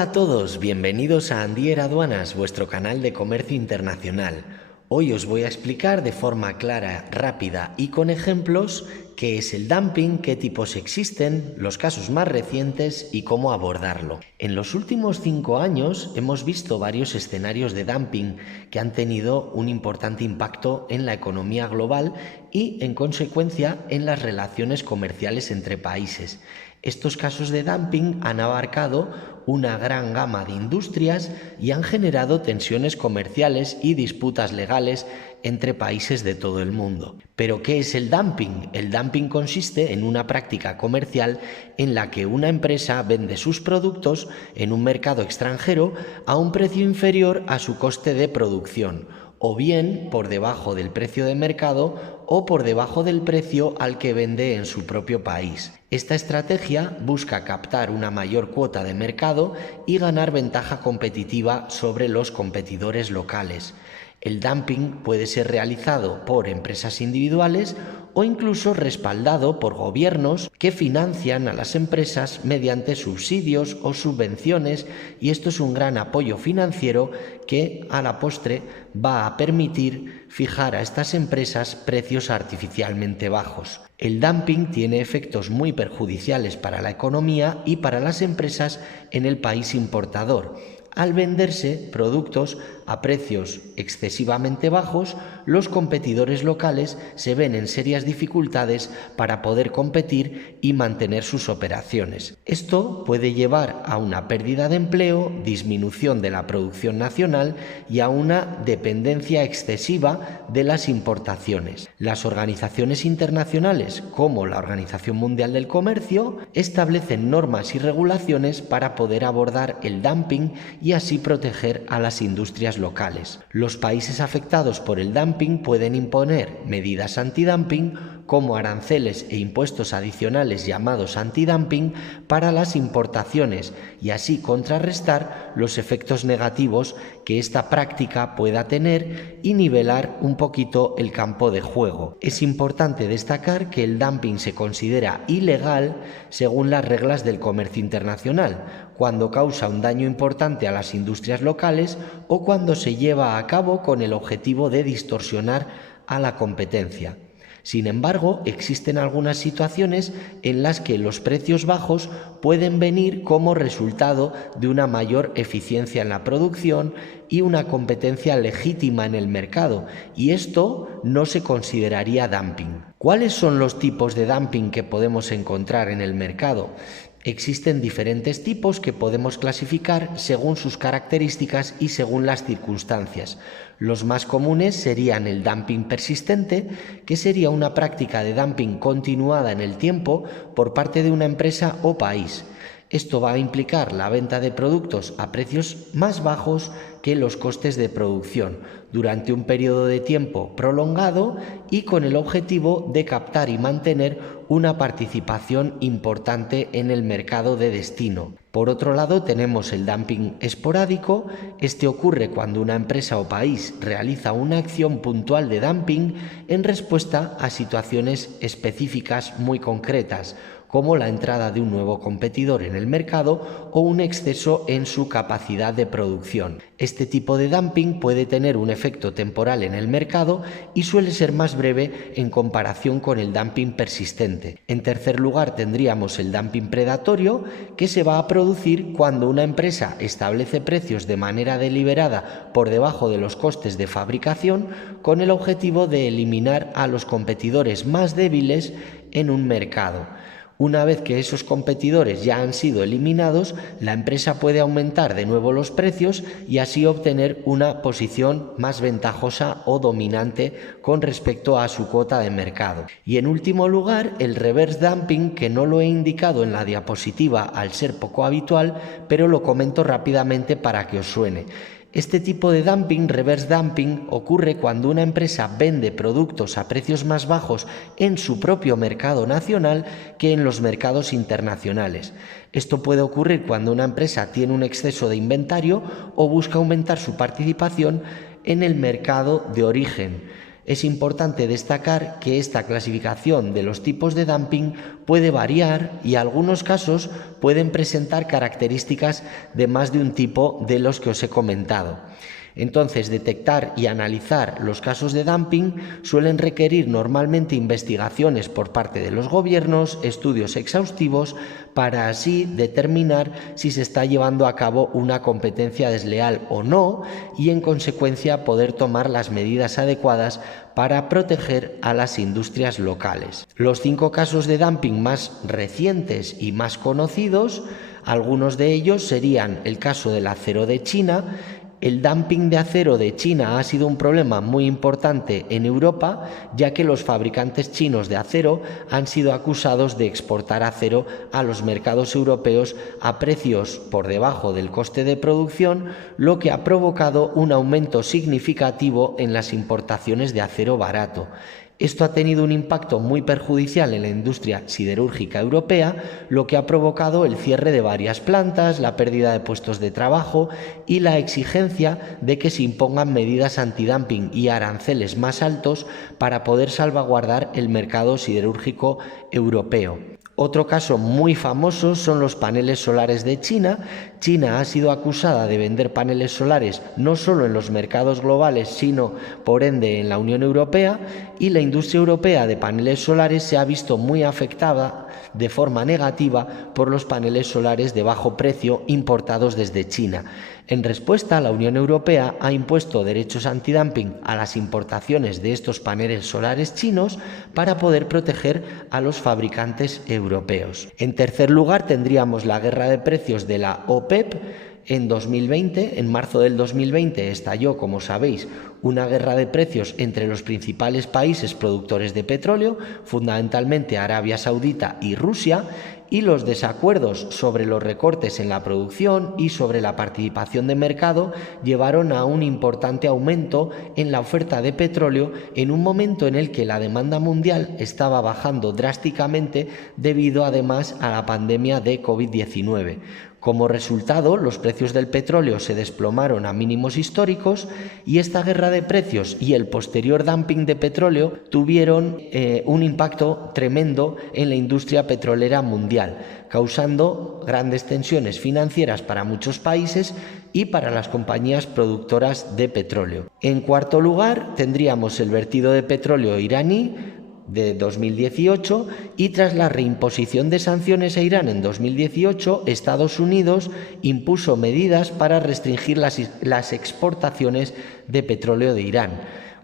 Hola a todos, bienvenidos a Andier Aduanas, vuestro canal de comercio internacional. Hoy os voy a explicar de forma clara, rápida y con ejemplos qué es el dumping, qué tipos existen, los casos más recientes y cómo abordarlo. En los últimos 5 años hemos visto varios escenarios de dumping que han tenido un importante impacto en la economía global y, en consecuencia, en las relaciones comerciales entre países. Estos casos de dumping han abarcado una gran gama de industrias y han generado tensiones comerciales y disputas legales entre países de todo el mundo. ¿Pero qué es el dumping? El dumping consiste en una práctica comercial en la que una empresa vende sus productos en un mercado extranjero a un precio inferior a su coste de producción, o bien por debajo del precio de mercado o por debajo del precio al que vende en su propio país. Esta estrategia busca captar una mayor cuota de mercado y ganar ventaja competitiva sobre los competidores locales. El dumping puede ser realizado por empresas individuales o incluso respaldado por gobiernos que financian a las empresas mediante subsidios o subvenciones, y esto es un gran apoyo financiero que a la postre va a permitir fijar a estas empresas precios artificialmente bajos. El dumping tiene efectos muy perjudiciales para la economía y para las empresas en el país importador. Al venderse productos a precios excesivamente bajos, los competidores locales se ven en serias dificultades para poder competir y mantener sus operaciones. Esto puede llevar a una pérdida de empleo, disminución de la producción nacional y a una dependencia excesiva de las importaciones. Las organizaciones internacionales, como la Organización Mundial del Comercio, establecen normas y regulaciones para poder abordar el dumping y así proteger a las industrias locales. Los países afectados por el dumping pueden imponer medidas antidumping como aranceles e impuestos adicionales llamados antidumping para las importaciones y así contrarrestar los efectos negativos que esta práctica pueda tener y nivelar un poquito el campo de juego. Es importante destacar que el dumping se considera ilegal según las reglas del comercio internacional, cuando causa un daño importante a las industrias locales o cuando se lleva a cabo con el objetivo de distorsionar a la competencia. Sin embargo, existen algunas situaciones en las que los precios bajos pueden venir como resultado de una mayor eficiencia en la producción y una competencia legítima en el mercado, y esto no se consideraría dumping. ¿Cuáles son los tipos de dumping que podemos encontrar en el mercado? Existen diferentes tipos que podemos clasificar según sus características y según las circunstancias. Los más comunes serían el dumping persistente, que sería una práctica de dumping continuada en el tiempo por parte de una empresa o país. Esto va a implicar la venta de productos a precios más bajos que los costes de producción durante un periodo de tiempo prolongado y con el objetivo de captar y mantener una participación importante en el mercado de destino. Por otro lado, tenemos el dumping esporádico. Este ocurre cuando una empresa o país realiza una acción puntual de dumping en respuesta a situaciones específicas muy concretas, como la entrada de un nuevo competidor en el mercado o un exceso en su capacidad de producción. Este tipo de dumping puede tener un efecto temporal en el mercado y suele ser más breve en comparación con el dumping persistente. En tercer lugar, tendríamos el dumping predatorio, que se va a producir cuando una empresa establece precios de manera deliberada por debajo de los costes de fabricación con el objetivo de eliminar a los competidores más débiles en un mercado. Una vez que esos competidores ya han sido eliminados, la empresa puede aumentar de nuevo los precios y así obtener una posición más ventajosa o dominante con respecto a su cuota de mercado. Y en último lugar, el reverse dumping, que no lo he indicado en la diapositiva al ser poco habitual, pero lo comento rápidamente para que os suene. Este tipo de dumping, reverse dumping, ocurre cuando una empresa vende productos a precios más bajos en su propio mercado nacional que en los mercados internacionales. Esto puede ocurrir cuando una empresa tiene un exceso de inventario o busca aumentar su participación en el mercado de origen. Es importante destacar que esta clasificación de los tipos de dumping puede variar y algunos casos pueden presentar características de más de un tipo de los que os he comentado. Entonces, detectar y analizar los casos de dumping suelen requerir normalmente investigaciones por parte de los gobiernos, estudios exhaustivos, para así determinar si se está llevando a cabo una competencia desleal o no y, en consecuencia, poder tomar las medidas adecuadas para proteger a las industrias locales. Los 5 casos de dumping más recientes y más conocidos, algunos de ellos serían el caso del acero de China. El dumping de acero de China ha sido un problema muy importante en Europa, ya que los fabricantes chinos de acero han sido acusados de exportar acero a los mercados europeos a precios por debajo del coste de producción, lo que ha provocado un aumento significativo en las importaciones de acero barato. Esto ha tenido un impacto muy perjudicial en la industria siderúrgica europea, lo que ha provocado el cierre de varias plantas, la pérdida de puestos de trabajo y la exigencia de que se impongan medidas antidumping y aranceles más altos para poder salvaguardar el mercado siderúrgico europeo. Otro caso muy famoso son los paneles solares de China. China ha sido acusada de vender paneles solares no solo en los mercados globales, sino por ende en la Unión Europea, y la industria europea de paneles solares se ha visto muy afectada de forma negativa por los paneles solares de bajo precio importados desde China. En respuesta, la Unión Europea ha impuesto derechos antidumping a las importaciones de estos paneles solares chinos para poder proteger a los fabricantes europeos. En tercer lugar, tendríamos la guerra de precios de la OPEP. En 2020, en marzo del 2020, estalló, como sabéis, una guerra de precios entre los principales países productores de petróleo, fundamentalmente Arabia Saudita y Rusia, y los desacuerdos sobre los recortes en la producción y sobre la participación de mercado llevaron a un importante aumento en la oferta de petróleo en un momento en el que la demanda mundial estaba bajando drásticamente debido además a la pandemia de COVID-19. Como resultado, los precios del petróleo se desplomaron a mínimos históricos y esta guerra de precios y el posterior dumping de petróleo tuvieron un impacto tremendo en la industria petrolera mundial, causando grandes tensiones financieras para muchos países y para las compañías productoras de petróleo. En cuarto lugar, tendríamos el vertido de petróleo iraní de 2018 y tras la reimposición de sanciones a Irán en 2018, Estados Unidos impuso medidas para restringir las exportaciones de petróleo de Irán.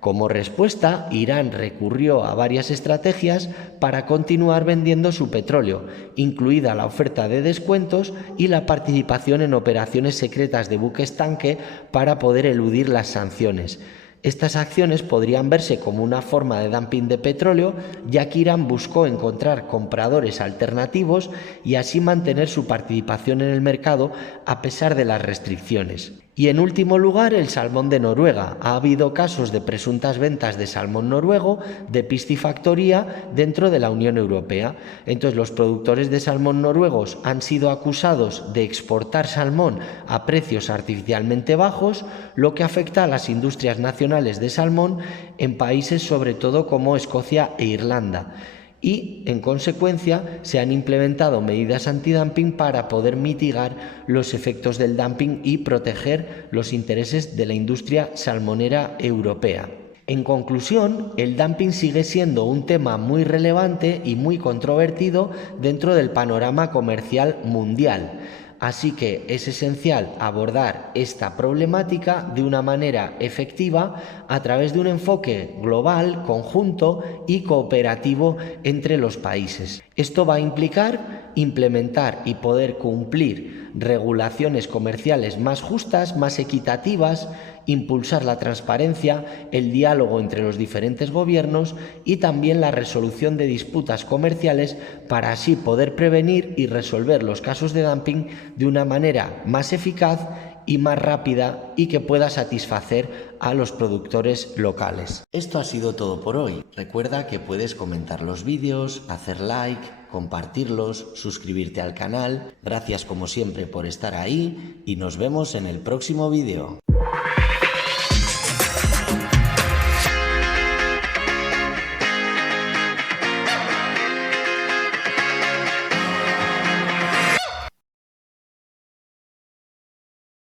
Como respuesta, Irán recurrió a varias estrategias para continuar vendiendo su petróleo, incluida la oferta de descuentos y la participación en operaciones secretas de buques tanque para poder eludir las sanciones. Estas acciones podrían verse como una forma de dumping de petróleo, ya que Irán buscó encontrar compradores alternativos y así mantener su participación en el mercado a pesar de las restricciones. Y en último lugar, el salmón de Noruega. Ha habido casos de presuntas ventas de salmón noruego de piscifactoría dentro de la Unión Europea. Entonces, los productores de salmón noruegos han sido acusados de exportar salmón a precios artificialmente bajos, lo que afecta a las industrias nacionales de salmón en países sobre todo como Escocia e Irlanda. Y, en consecuencia, se han implementado medidas antidumping para poder mitigar los efectos del dumping y proteger los intereses de la industria salmonera europea. En conclusión, el dumping sigue siendo un tema muy relevante y muy controvertido dentro del panorama comercial mundial. Así que es esencial abordar esta problemática de una manera efectiva a través de un enfoque global, conjunto y cooperativo entre los países. Esto va a implicar implementar y poder cumplir regulaciones comerciales más justas, más equitativas, impulsar la transparencia, el diálogo entre los diferentes gobiernos y también la resolución de disputas comerciales para así poder prevenir y resolver los casos de dumping de una manera más eficaz y más rápida y que pueda satisfacer a los productores locales. Esto ha sido todo por hoy. Recuerda que puedes comentar los vídeos, hacer like, compartirlos, suscribirte al canal. Gracias como siempre por estar ahí y nos vemos en el próximo vídeo.